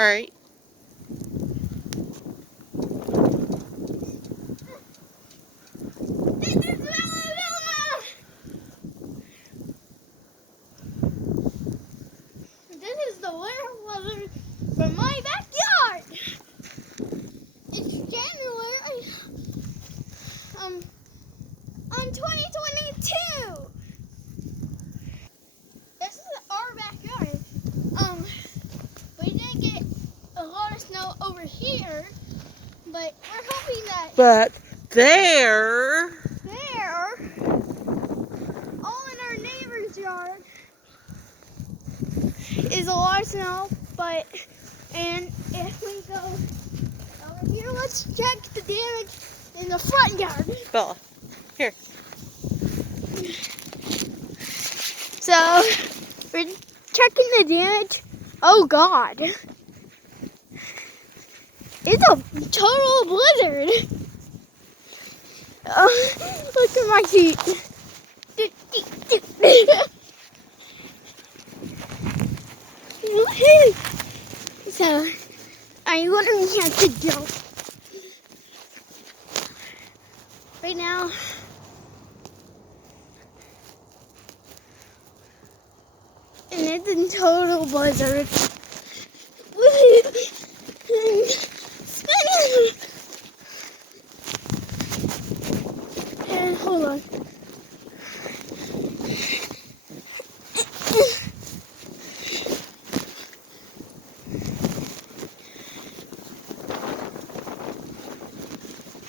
All right. This is Bella. This is the winter weather for my backyard. It's January on 2022. This is our backyard. We didn't get a lot of snow over here, but we're hoping that But there. all in our neighbor's yard is a lot of snow, and if we go over here, let's check the damage in the front yard. Bella, here. So, we're checking the damage. Oh God. It's a total blizzard. Oh, look at my feet. So, I'm going to have to jump. Right now, and it's a total blizzard. Spinning. And hold on.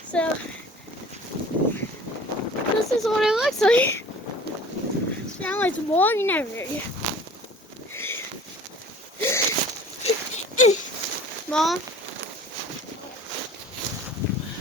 So, this is what it looks like. Now it's warm everywhere. Mom.